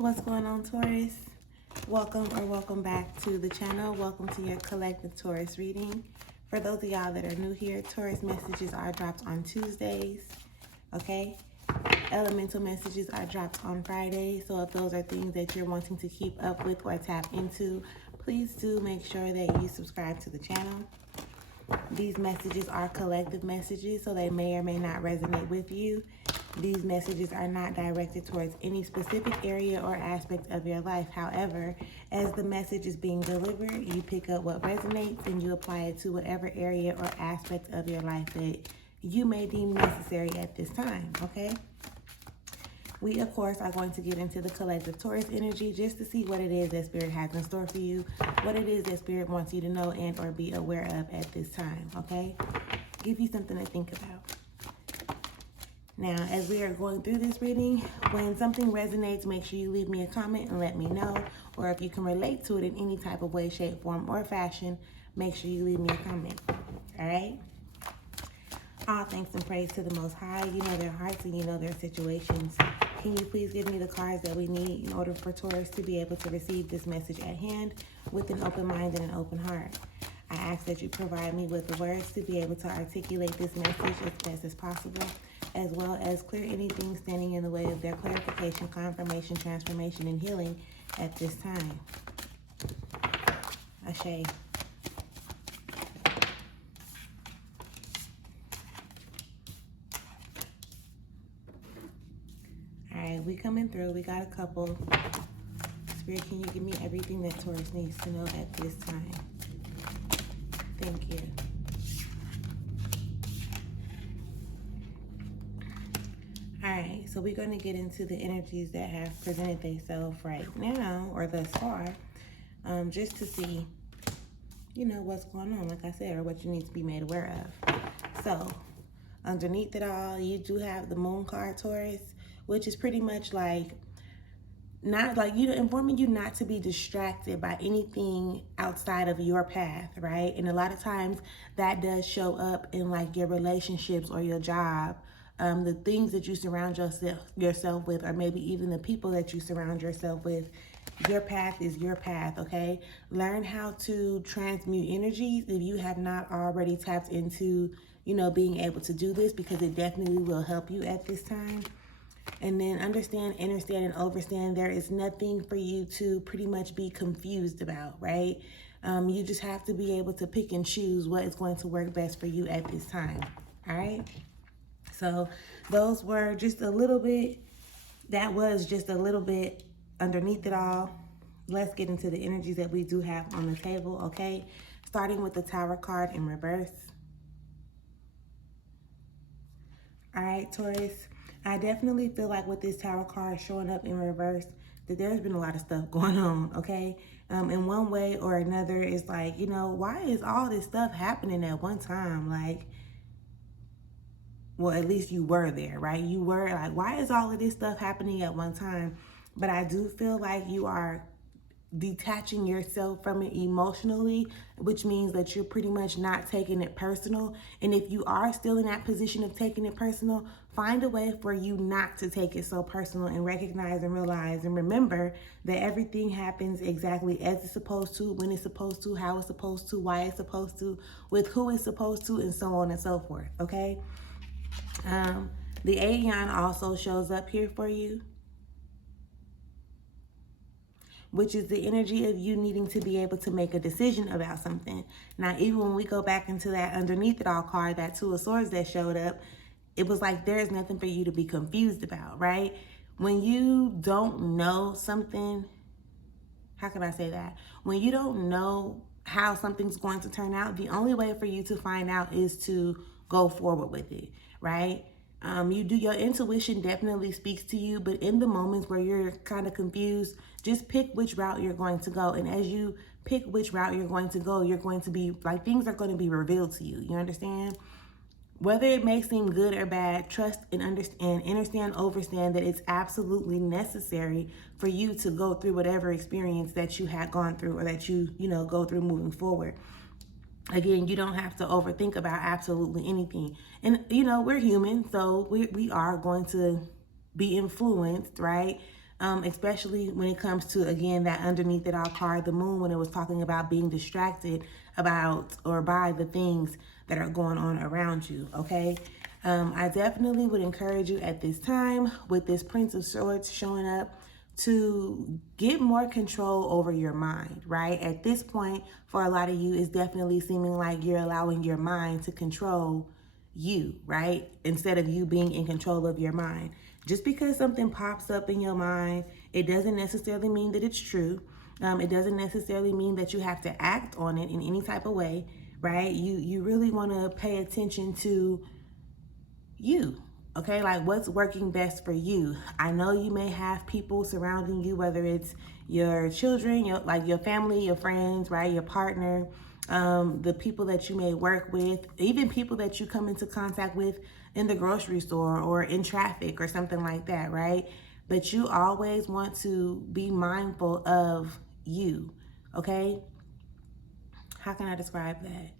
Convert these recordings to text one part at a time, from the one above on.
What's going on, Taurus? Welcome back to the channel. Welcome to your collective Taurus reading. For those of y'all that are new here, Taurus messages are dropped on Tuesdays, okay? Elemental messages are dropped on Fridays. So if those are things that you're wanting to keep up with or tap into, please do make sure that you subscribe to the channel. These messages are collective messages, so they may or may not resonate with you. These messages are not directed towards any specific area or aspect of your life. However, as the message is being delivered, you pick up what resonates and you apply it to whatever area or aspect of your life that you may deem necessary at this time, okay? We, of course, are going to get into the collective Taurus energy just to see what it is that Spirit has in store for you, what it is that Spirit wants you to know and or be aware of at this time, okay? Give you something to think about. Now, as we are going through this reading, when something resonates, make sure you leave me a comment and let me know. Or if you can relate to it in any type of way, shape, form, or fashion, make sure you leave me a comment, all right? All thanks and praise to the Most High. You know their hearts and you know their situations. Can you please give me the cards that we need in order for Taurus to be able to receive this message at hand with an open mind and an open heart? I ask that you provide me with the words to be able to articulate this message as best as possible, as well as clear anything standing in the way of their clarification, confirmation, transformation, and healing at this time. Ashe. Alright, we coming through. We got a couple. Spirit, can you give me everything that Taurus needs to know at this time? Thank you. Alright, so we're going to get into the energies that have presented themselves right now, or thus far, just to see, you know, what's going on, like I said, or what you need to be made aware of. So, underneath it all, you do have the Moon card, Taurus, which is pretty much like, not like, you know, informing you not to be distracted by anything outside of your path, right? And a lot of times that does show up in like your relationships or your job, the things that you surround yourself with, or maybe even the people that you surround yourself with. Your path is your path, okay? Learn how to transmute energies if you have not already tapped into, you know, being able to do this, because it definitely will help you at this time. And then understand, understand, and overstand there is nothing for you to pretty much be confused about, right? You just have to be able to pick and choose what is going to work best for you at this time, all right? So those were just a little bit, that was just a little bit underneath it all. Let's get into the energies that we do have on the table, okay? Starting with the Tower card in reverse. All right, Taurus. I definitely feel like with this Tower card showing up in reverse, that there's been a lot of stuff going on, okay? In one way or another, it's like, you know, why is all this stuff happening at one time? Like, well, at least you were there, right? You were like, why is all of this stuff happening at one time? But I do feel like you are detaching yourself from it emotionally, which means that you're pretty much not taking it personal. And if you are still in that position of taking it personal, find a way for you not to take it so personal, and recognize and realize and remember that everything happens exactly as it's supposed to, when it's supposed to, how it's supposed to, why it's supposed to, with who it's supposed to, and so on and so forth, okay? The Aeon also shows up here for you, which is the energy of you needing to be able to make a decision about something. Now, even when we go back into that underneath it all card, that Two of Swords that showed up, it was like there's nothing for you to be confused about, right? When you don't know something, how can I say that? When you don't know how something's going to turn out, the only way for you to find out is to go forward with it, right? Your intuition definitely speaks to you, but in the moments where you're kind of confused, just pick which route you're going to go. And as you pick which route you're going to go, you're going to be like, things are going to be revealed to you. You understand? Whether it may seem good or bad, trust and understand, overstand that it's absolutely necessary for you to go through whatever experience that you had gone through, or that you go through moving forward. Again, you don't have to overthink about absolutely anything. And, we're human, so we are going to be influenced, right? especially when it comes to, again, that underneath it all card, the moon, when it was talking about being distracted about or by the things that are going on around you, okay? I definitely would encourage you at this time with this Prince of Swords showing up to get more control over your mind, right? At this point, for a lot of you, it's definitely seeming like you're allowing your mind to control you, right? Instead of you being in control of your mind. Just because something pops up in your mind, it doesn't necessarily mean that it's true. It doesn't necessarily mean that you have to act on it in any type of way, right? You really want to pay attention to you, okay? Like, what's working best for you? I know you may have people surrounding you, whether it's your children, your family, your friends, right? Your partner, the people that you may work with, even people that you come into contact with in the grocery store or in traffic or something like that, right? But you always want to be mindful of you, okay? How can I describe that?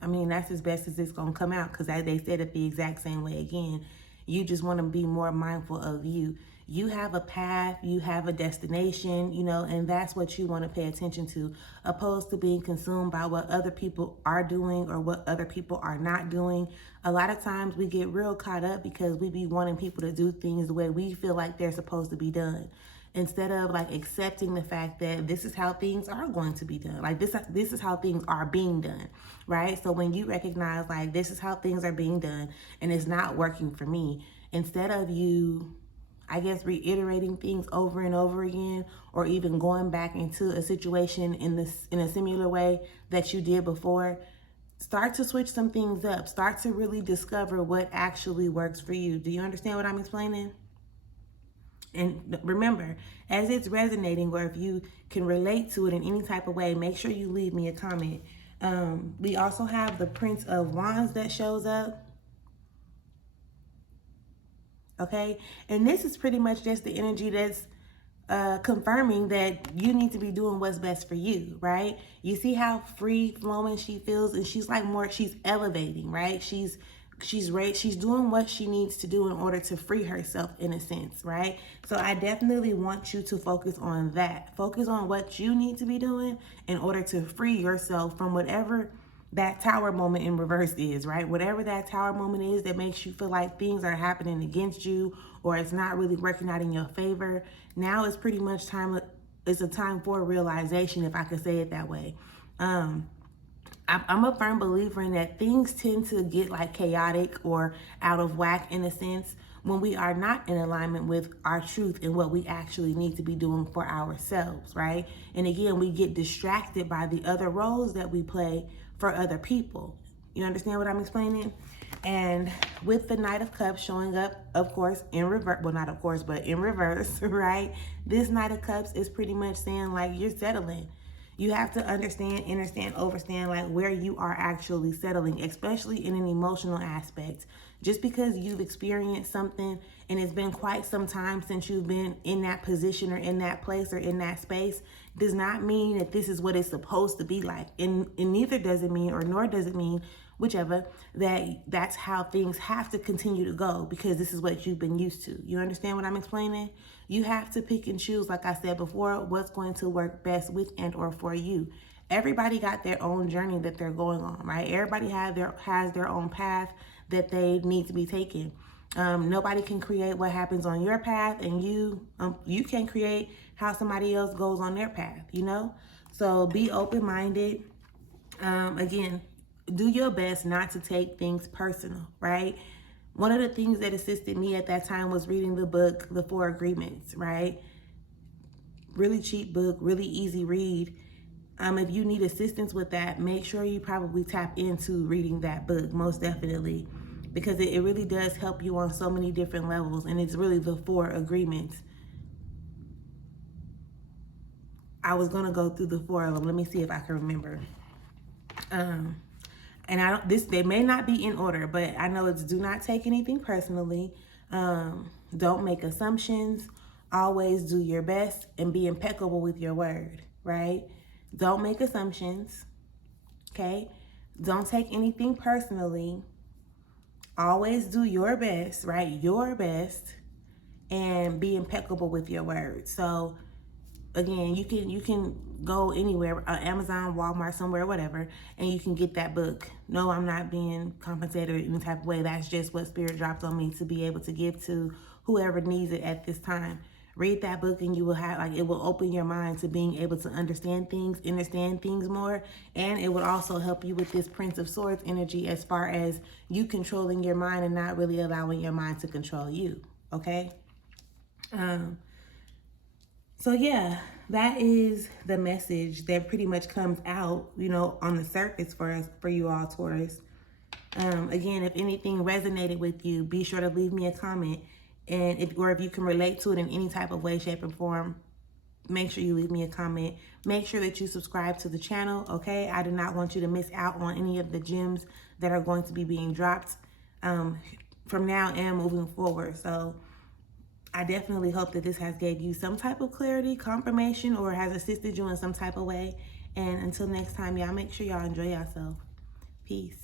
I mean, that's as best as it's going to come out, because they said it the exact same way again. You just want to be more mindful of you. You have a path, you have a destination, and that's what you want to pay attention to, opposed to being consumed by what other people are doing or what other people are not doing. A lot of times we get real caught up because we be wanting people to do things the way we feel like they're supposed to be done, instead of like accepting the fact that this is how things are going to be done. Like this is how things are being done, right? So when you recognize like this is how things are being done and it's not working for me, instead of you, I guess, reiterating things over and over again, or even going back into a situation in a similar way that you did before, start to switch some things up. Start to really discover what actually works for you. Do you understand what I'm explaining? And remember, as it's resonating, or if you can relate to it in any type of way, make sure you leave me a comment. We also have the Prince of Wands that shows up. Okay, and this is pretty much just the energy that's confirming that you need to be doing what's best for you, right? You see how free flowing she feels, and she's like she's elevating, right? She's doing what she needs to do in order to free herself, in a sense, right? So I definitely want you to focus on that. Focus on what you need to be doing in order to free yourself from whatever that tower moment in reverse is, right? Whatever that tower moment is that makes you feel like things are happening against you, or it's not really working out in your favor. Now it's pretty much it's a time for realization, if I could say it that way. I'm a firm believer in that things tend to get like chaotic or out of whack, in a sense, when we are not in alignment with our truth and what we actually need to be doing for ourselves, right? And again, we get distracted by the other roles that we play for other people. You understand what I'm explaining? And with the Knight of Cups showing up, of course, in reverse, well, not of course, but in reverse, right? This Knight of Cups is pretty much saying like you're settling. You have to understand, overstand like where you are actually settling, especially in an emotional aspect. Just because you've experienced something and it's been quite some time since you've been in that position or in that place or in that space does not mean that this is what it's supposed to be like. And neither does it mean, or nor does it mean, whichever, that's how things have to continue to go because this is what you've been used to. You understand what I'm explaining? You have to pick and choose, like I said before, what's going to work best with and or for you. Everybody got their own journey that they're going on, right? Everybody has their own path that they need to be taking. Nobody can create what happens on your path, and you can create how somebody else goes on their path, So be open-minded. Again, do your best not to take things personal, right? One of the things that assisted me at that time was reading the book, The Four Agreements, right? Really cheap book, really easy read. If you need assistance with that, make sure you probably tap into reading that book, most definitely, because it really does help you on so many different levels, and it's really the Four Agreements. I was gonna go through the four of them. Let me see if I can remember. And they may not be in order, but I know it's do not take anything personally. Don't make assumptions. Always do your best and be impeccable with your word, right? Don't make assumptions, okay? Don't take anything personally. Always do your best, right? Your best. and be impeccable with your words. So again, you can go anywhere, Amazon, Walmart, somewhere, whatever, and you can get that book. No, I'm not being compensated in any type of way. That's just what Spirit dropped on me to be able to give to whoever needs it at this time. Read that book and you will have, like, it will open your mind to being able to understand things more. And it will also help you with this Prince of Swords energy as far as you controlling your mind and not really allowing your mind to control you. Okay? So yeah, that is the message that pretty much comes out, you know, on the surface for us, for you all, Taurus. Again, if anything resonated with you, be sure to leave me a comment. And if you can relate to it in any type of way, shape, or form, make sure you leave me a comment. Make sure that you subscribe to the channel, okay? I do not want you to miss out on any of the gems that are going to be being dropped from now and moving forward. So I definitely hope that this has gave you some type of clarity, confirmation, or has assisted you in some type of way. And until next time, y'all, make sure y'all enjoy yourself. Peace.